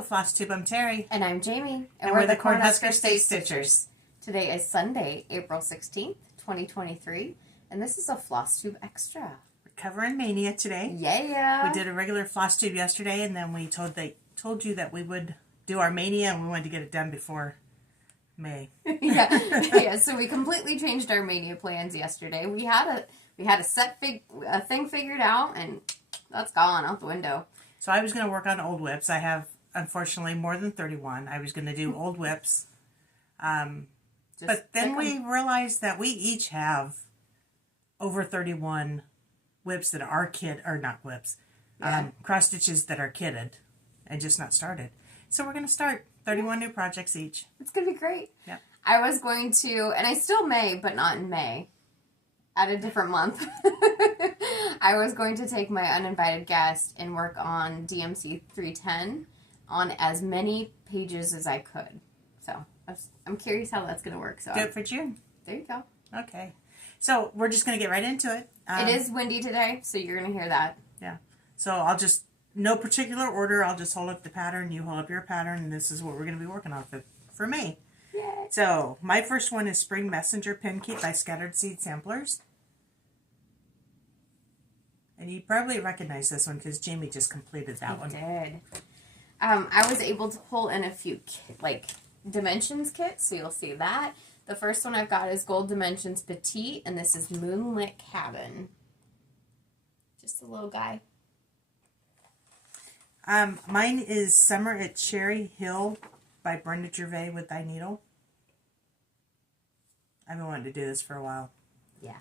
Hello, Flosstube. I'm Terry. And I'm Jamie. And we're the Cornhusker State Stitchers. Today is Sunday, April 16th, 2023. And this is a Flosstube Extra. We're covering Maynia today. Yeah. We did a regular Flosstube yesterday, and then we told you that we would do our Maynia, and we wanted to get it done before May. yeah. So we completely changed our Maynia plans yesterday. We had a thing figured out, and that's gone out the window. So I was going to work on old whips. I have, unfortunately, more than 31. I was going to do old whips. But then we realized that we each have over 31 whips that are not whips, cross stitches that are kitted and just not started. So we're going to start 31 new projects each. It's going to be great. Yeah. I was going to, and I still may, but not in May, at a different month. I was going to take my uninvited guest and work on DMC 310 on as many pages as I could. So I'm curious how that's going to work. So do it for June. There you go. Okay. So we're just going to get right into it. It is windy today, so you're going to hear that. Yeah. So I'll just, no particular order, I'll just hold up the pattern, you hold up your pattern, and this is what we're going to be working on for May. Yay. So my first one is Spring Messenger Pin Keep by Scattered Seed Samplers. And you probably recognize this one because Jamie just completed that one. I did. I was able to pull in a few Dimensions kits, so you'll see that. The first one I've got is Gold Dimensions Petite, and this is Moonlit Cabin. Just a little guy. Mine is Summer at Cherry Hill by Brenda Gervais with Thy Needle. I've been wanting to do this for a while. Yeah.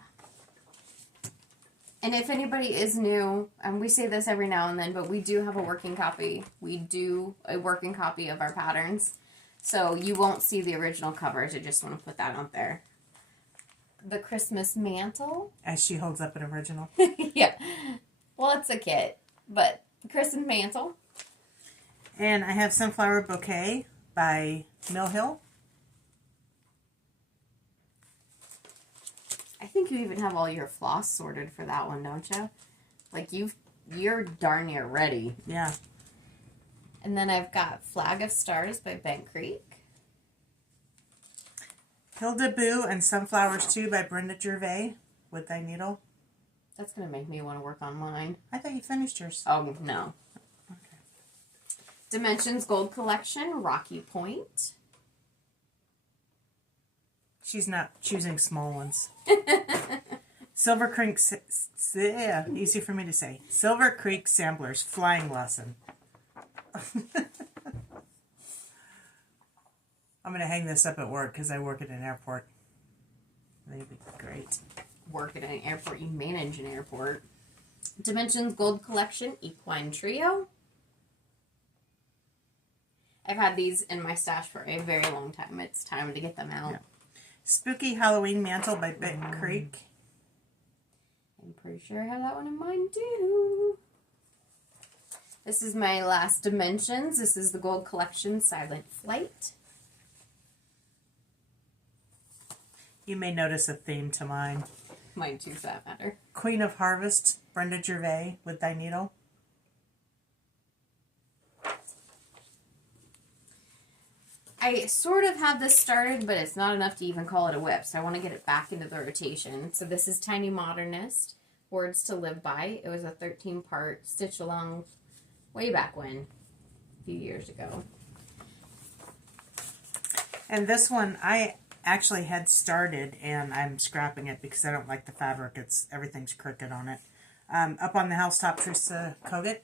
And if anybody is new, and we say this every now and then, but we do have a working copy. We do a working copy of our patterns. So you won't see the original covers. I just want to put that out there. The Christmas Mantle. As she holds up an original. Yeah. Well, it's a kit, but the Christmas Mantle. And I have Sunflower Bouquet by Mill Hill. I think you even have all your floss sorted for that one, don't you? Like, you're darn near ready. Yeah. And then I've got Flag of Stars by Bent Creek. Hilda Boo and Sunflowers 2 by Brenda Gervais with Thy Needle. That's going to make me want to work on mine. I thought you finished yours. Oh, no. Okay. Dimensions Gold Collection, Rocky Point. She's not choosing small ones. Silver Creek, easy for me to say. Silver Creek Samplers, Flying Lesson. I'm going to hang this up at work because I work at an airport. That'd be great. Work at an airport, you manage an airport. Dimensions Gold Collection, Equine Trio. I've had these in my stash for a very long time. It's time to get them out. Yeah. Spooky Halloween Mantle by Bent Creek. I'm pretty sure I have that one in mine too. This is my last Dimensions. This is the Gold Collection, Silent Flight. You may notice a theme to mine. Mine too, for that matter. Queen of Harvest, Brenda Gervais with Thy Needle. I sort of have this started, but it's not enough to even call it a whip, so I want to get it back into the rotation. So this is Tiny Modernist, Words to Live By. It was a 13-part stitch-along way back when, a few years ago. And this one, I actually had started, and I'm scrapping it because I don't like the fabric. Everything's crooked on it. Up on the Housetop, Trista Kogut.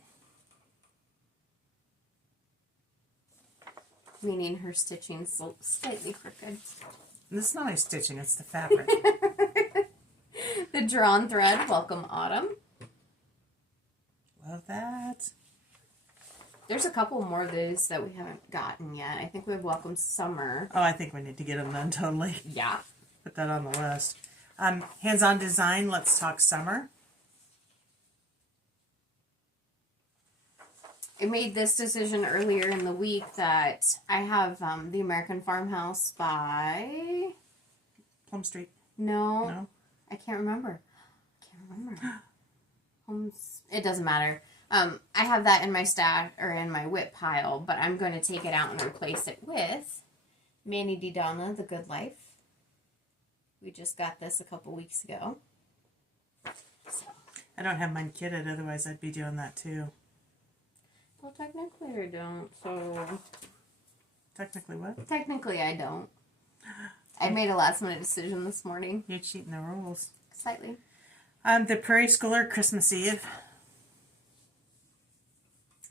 Meaning her stitching slightly crooked. This is not my stitching, it's the fabric. The Drawn Thread, Welcome Autumn. Love that. There's a couple more of those that we haven't gotten yet. I think we have Welcome Summer. Oh, I think we need to get them done totally. Yeah. Put that on the list. Hands-on Design, Let's Talk Summer. I made this decision earlier in the week that I have The American Farmhouse by... Plum Street. No. I can't remember. It doesn't matter. I have that in my stash or in my whip pile, but I'm going to take it out and replace it with Manny Di Donna, The Good Life. We just got this a couple weeks ago. So. I don't have mine kitted, otherwise I'd be doing that too. Well, technically I don't, so... Technically what? Technically I don't. I made a last minute decision this morning. You're cheating the rules. Slightly. The Prairie Schooler Christmas Eve.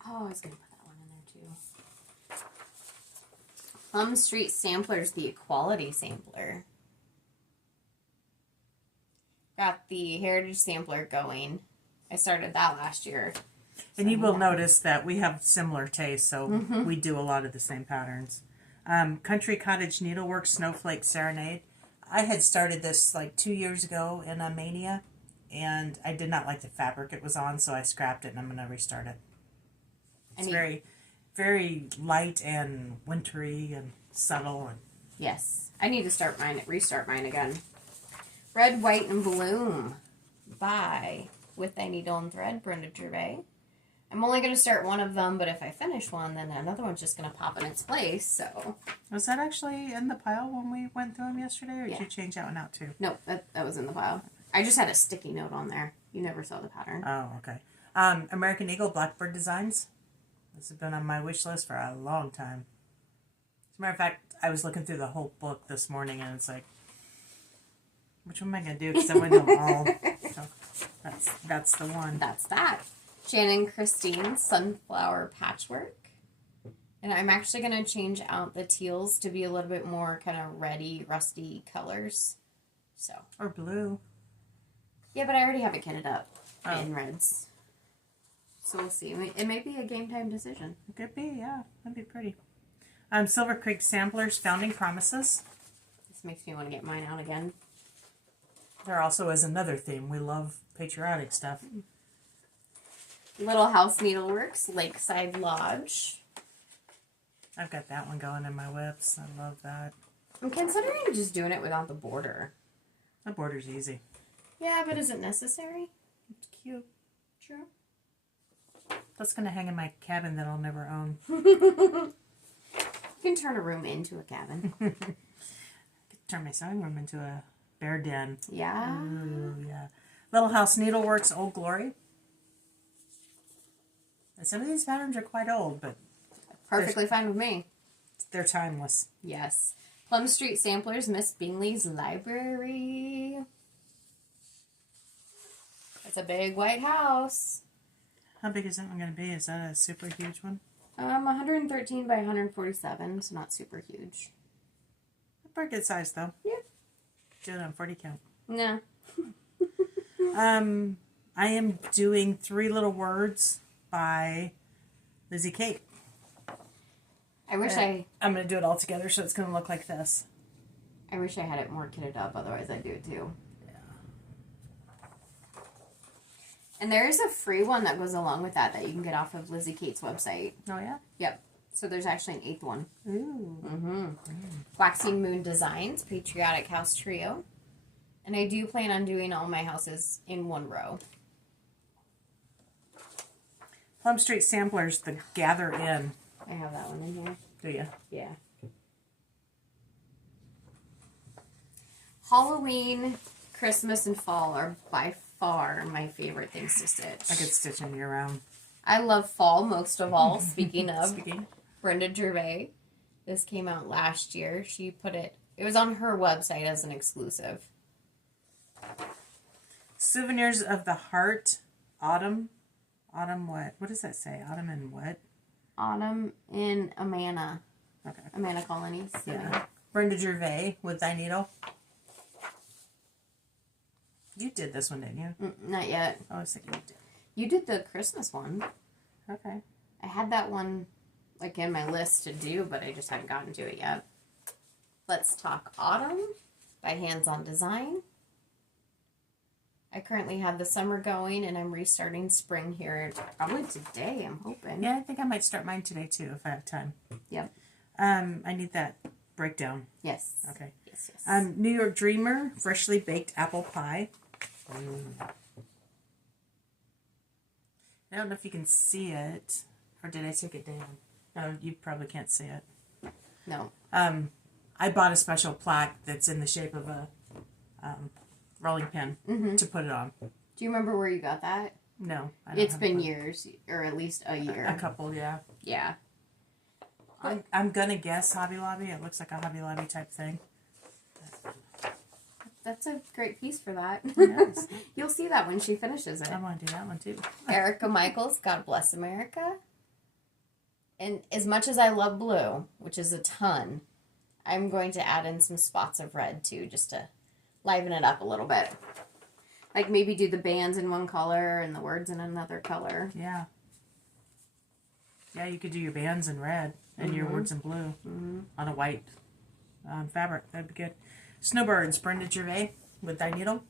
Oh, I was going to put that one in there too. Plum Street Sampler's the Equality Sampler. Got the Heritage Sampler going. I started that last year. And you will notice that we have similar tastes, so we do a lot of the same patterns. Country Cottage Needlework Snowflake Serenade. I had started this like 2 years ago in a Maynia, and I did not like the fabric it was on, so I scrapped it and I'm going to restart it. It's very, very light and wintry and subtle. And yes. I need to restart mine again. Red, White, and Bloom by With Thy Needle and Thread, Brenda Gervais. I'm only going to start one of them, but if I finish one, then another one's just going to pop in its place, so. Was that actually in the pile when we went through them yesterday, or did you change that one out too? No, that was in the pile. I just had a sticky note on there. You never saw the pattern. Oh, okay. American Eagle Blackbird Designs. This has been on my wish list for a long time. As a matter of fact, I was looking through the whole book this morning, and it's like, which one am I going to do? Because I went them all. So that's the one. That's that. Shannon Christine Sunflower Patchwork. And I'm actually going to change out the teals to be a little bit more kind of reddy, rusty colors. So. Or blue. Yeah, but I already have it kitted up in reds. So we'll see. It may be a game time decision. It could be, yeah. That'd be pretty. Silver Creek Samplers Founding Promises. This makes me want to get mine out again. There also is another theme. We love patriotic stuff. Little House Needleworks, Lakeside Lodge. I've got that one going in my whips. I love that. I'm considering just doing it without the border. The border's easy. Yeah, but is it necessary? It's cute. True. That's going to hang in my cabin that I'll never own. You can turn a room into a cabin. I could turn my sewing room into a bear den. Yeah. Ooh, yeah. Little House Needleworks Old Glory. And some of these patterns are quite old, but Perfectly fine with me. they're timeless. Yes. Plum Street Samplers, Miss Bingley's Library. That's a big white house. How big is that one going to be? Is that a super huge one? 113 by 147, so not super huge. Pretty good size, though. Yeah. Do it on 40 count. No. I am doing Three Little Words by Lizzie Kate. I'm going to do it all together, so it's going to look like this. I wish I had it more kitted up, otherwise I'd do it too. Yeah. And there is a free one that goes along with that you can get off of Lizzie Kate's website. Oh, yeah? Yep. So there's actually an 8th one. Ooh. Mm-hmm. Waxing Moon Designs, Patriotic House Trio. And I do plan on doing all my houses in one row. Plum Street Samplers, The Gather In. I have that one in here. Do you? Yeah. Halloween, Christmas, and fall are by far my favorite things to stitch. I could stitch them year round. I love fall most of all. Speaking of Brenda Gervais, this came out last year. She put it was on her website as an exclusive. Souvenirs of the Heart, Autumn. Autumn what? What does that say? Autumn and what? Autumn in Amana. Okay. Amana Colonies. Yeah. Brenda Gervais with Thy Needle. You did this one, didn't you? Not yet. I was thinking you did. You did the Christmas one. Okay. I had that one like in my list to do, but I just haven't gotten to it yet. Let's Talk Autumn by Hands On Design. I currently have the summer going, and I'm restarting spring here probably today, I'm hoping. Yeah, I think I might start mine today, too, if I have time. Yep. I need that breakdown. Yes. Okay. Yes, yes. New York Dreamer, Freshly Baked Apple Pie. I don't know if you can see it, or did I take it down? No, you probably can't see it. No. I bought a special plaque that's in the shape of a rolling pin to put it on. Do you remember where you got that? No, I don't. It's been years, or at least a year. A couple, yeah. Yeah. I'm gonna guess Hobby Lobby. It looks like a Hobby Lobby type thing. That's a great piece for that. Yes. You'll see that when she finishes it. I want to do that one too. Erica Michaels, God Bless America. And as much as I love blue, which is a ton, I'm going to add in some spots of red too, just to liven it up a little bit. Like maybe do the bands in one color and the words in another color. Yeah. Yeah, you could do your bands in red and your words in blue on a white fabric. That'd be good. Snowbirds, Brenda Gervais with dye needle.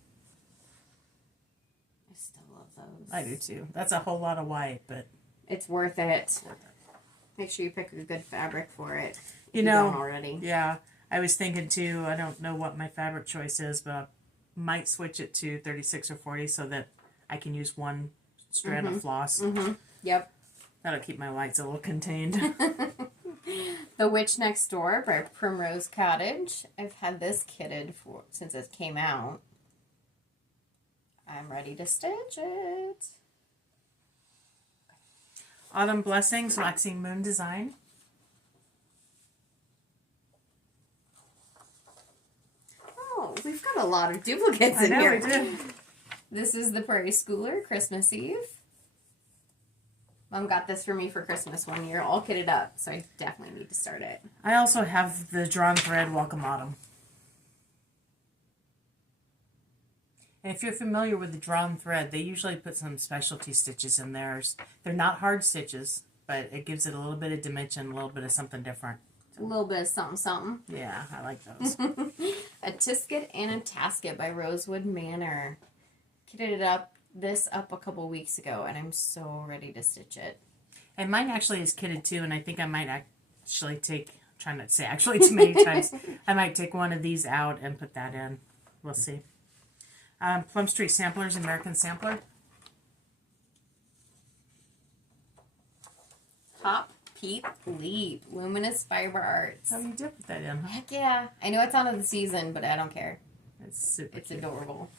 I still love those. I do too. That's a whole lot of white, but it's worth it. Make sure you pick a good fabric for it. You know, don't already. Yeah, I was thinking too. I don't know what my fabric choice is, but I might switch it to 36 or 40 so that I can use one strand of floss. Yep. That'll keep my whites a little contained. The Witch Next Door by Primrose Cottage. I've had this kitted since it came out. I'm ready to stitch it. Autumn Blessings, Waxing Moon Design. Oh, we've got a lot of duplicates in here. I know we do. This is the Prairie Schooler, Christmas Eve. Mom got this for me for Christmas one year, all kitted up, so I definitely need to start it. I also have the Drawn Thread Welcome Autumn. And if you're familiar with the Drawn Thread, they usually put some specialty stitches in theirs. They're not hard stitches, but it gives it a little bit of dimension, a little bit of something different. A little bit of something, something. Yeah, I like those. A Tisket and a Tasket by Rosewood Manor. Kitted this up a couple weeks ago, and I'm so ready to stitch it. And mine actually is kitted too, and I think I might actually take, I'm trying not to say actually too many times, I might take one of these out and put that in. We'll see. Plum Street Samplers, American Sampler. Hop, Peep, Leap, Luminous Fiber Arts. Oh, you did put that in, huh? Heck yeah. I know it's on of the season, but I don't care. It's super It's cute. adorable.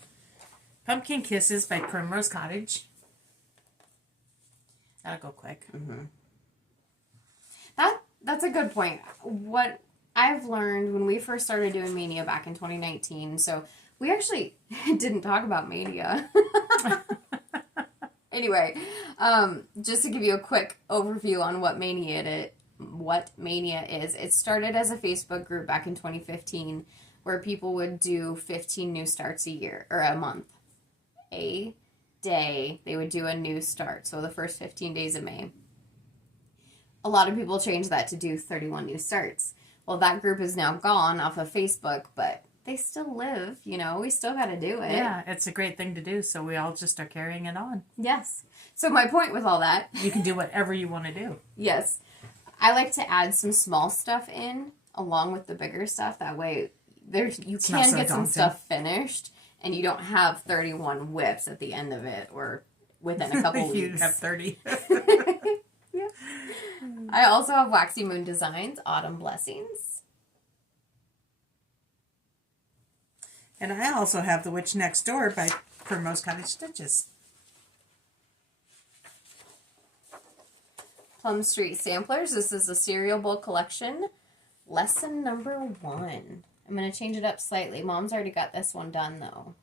Pumpkin Kisses by Primrose Cottage. That'll go quick. That's a good point. What I've learned when we first started doing Maynia back in 2019, so we actually didn't talk about Maynia. Anyway, just to give you a quick overview on what Maynia is, it started as a Facebook group back in 2015 where people would do 15 new starts a year, or a month. A day, they would do a new start, so the first 15 days of May. A lot of people changed that to do 31 new starts. Well, that group is now gone off of Facebook, but they still live, we still got to do it. Yeah, it's a great thing to do, so we all just are carrying it on. Yes. So my point with all that... You can do whatever you want to do. Yes. I like to add some small stuff in along with the bigger stuff. That way you can get some stuff finished and you don't have 31 whips at the end of it or within a couple weeks. You have 30. Yeah. I also have Waxy Moon Designs, Autumn Blessings. And I also have The Witch Next Door by Primrose Cottage Stitches. Plum Street Samplers. This is a cereal bowl collection. Lesson number 1. I'm going to change it up slightly. Mom's already got this one done, though.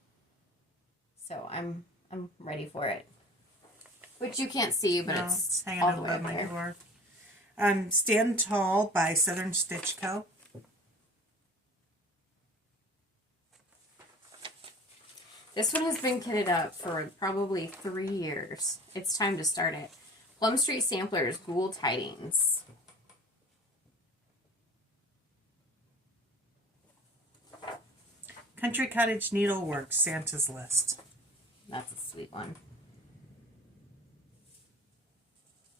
So I'm ready for it. Which you can't see, but it's hanging all the above way up my there. door. Stand Tall by Southern Stitch Co. This one has been kitted up for probably 3 years. It's time to start it. Plum Street Samplers, Ghoul Tidings. Country Cottage Needleworks, Santa's List. That's a sweet one.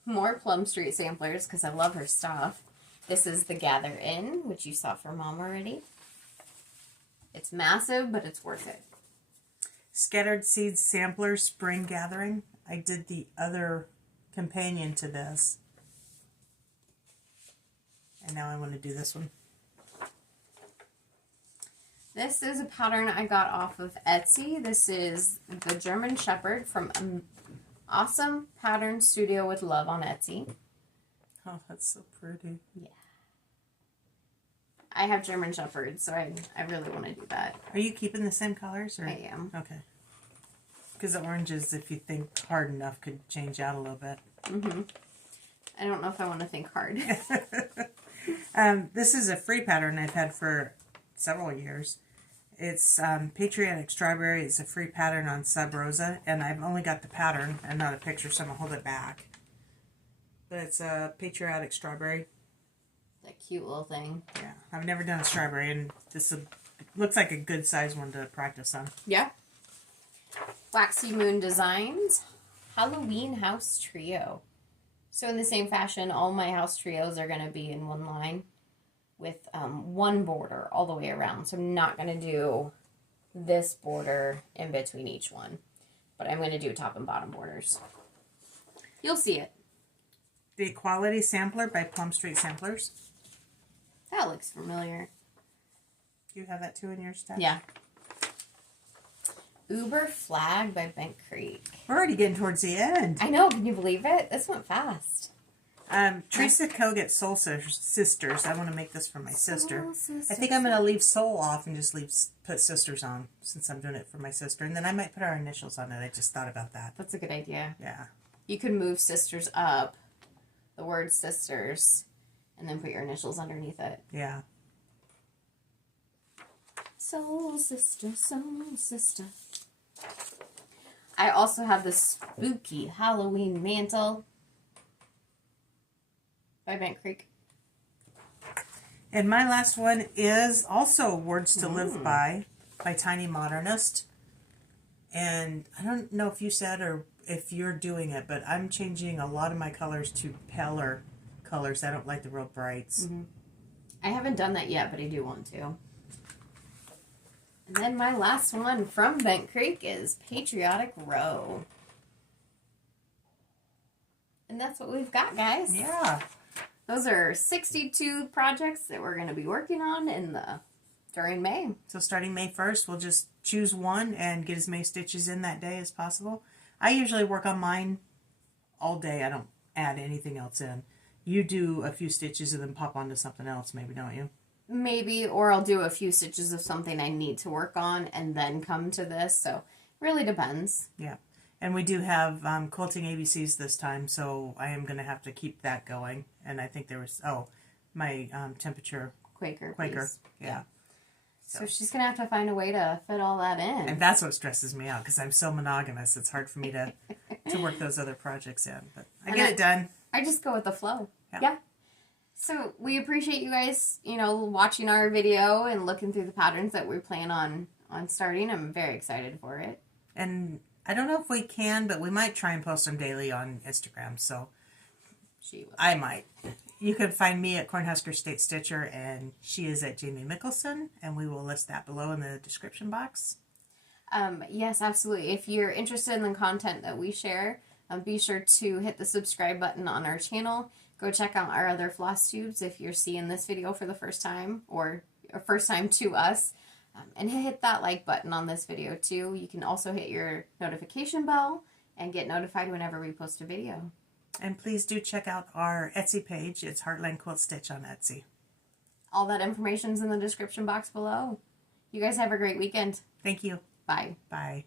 More Plum Street Samplers, because I love her stuff. This is the Gather In, which you saw for Mom already. It's massive, but it's worth it. Scattered Seeds Sampler Spring Gathering. I did the other companion to this. And now I want to do this one. This is a pattern I got off of Etsy. This is the German Shepherd from Awesome Pattern Studio with Love on Etsy. Oh, that's so pretty. Yeah. I have German Shepherds, so I really want to do that. Are you keeping the same colors? Or? I am. Okay. Because the oranges, if you think hard enough, could change out a little bit. Mm-hmm. I don't know if I want to think hard. This is a free pattern I've had for several years. It's Patriotic Strawberry. It's a free pattern on Sub Rosa, and I've only got the pattern and not a picture, so I'm going to hold it back. But it's a Patriotic Strawberry. That cute little thing. Yeah, I've never done a strawberry, and this looks like a good size one to practice on. Yeah. Waxy Moon Designs Halloween House Trio. So in the same fashion, all my house trios are going to be in one line with one border all the way around. So I'm not going to do this border in between each one, but I'm going to do top and bottom borders. You'll see it. The Equality Sampler by Plum Street Samplers. That looks familiar. You have that too in your stash? Yeah. Uber Flag by Bent Creek. We're already getting towards the end. I know, can you believe it? This went fast. Teresa Kogut Soul Sisters. I want to make this for my sister. Sisters. I think I'm going to leave Soul off and just put Sisters on, since I'm doing it for my sister. And then I might put our initials on it. I just thought about that. That's a good idea. Yeah. You could move Sisters up, the word Sisters, and then put your initials underneath it. Yeah. Soul Sister, Soul Sister. I also have the Spooky Halloween Mantle by Bent Creek. And my last one is also Words to Live by Tiny Modernist. And I don't know if you said or if you're doing it, but I'm changing a lot of my colors to paler colors. I don't like the real brights. Mm-hmm. I haven't done that yet, but I do want to. And then my last one from Bent Creek is Patriotic Row. And that's what we've got, guys. Yeah. Those are 62 projects that we're going to be working on during May. So starting May 1st, we'll just choose one and get as many stitches in that day as possible. I usually work on mine all day. I don't add anything else in. You do a few stitches and then pop onto something else, maybe, don't you? Maybe, or I'll do a few stitches of something I need to work on and then come to this. So it really depends. Yeah. And we do have quilting ABCs this time, so I am going to have to keep that going. And I think there was, my temperature. Quaker. Piece. Yeah. So she's going to have to find a way to fit all that in. And that's what stresses me out, because I'm so monogamous. It's hard for me to work those other projects in. But I get it done. I just go with the flow. Yeah. So we appreciate you guys, watching our video and looking through the patterns that we plan on starting. I'm very excited for it. And I don't know if we can, but we might try and post them daily on Instagram. So I might. You can find me at Cornhusker State Stitcher, and she is at Jamie Mickelson, and we will list that below in the description box. Yes, absolutely. If you're interested in the content that we share, be sure to hit the subscribe button on our channel. Go check out our other Flosstubes if you're seeing this video for the first time or first time to us. And hit that like button on this video too. You can also hit your notification bell and get notified whenever we post a video. And please do check out our Etsy page. It's Heartland Quilt Stitch on Etsy. All that information's in the description box below. You guys have a great weekend. Thank you. Bye. Bye.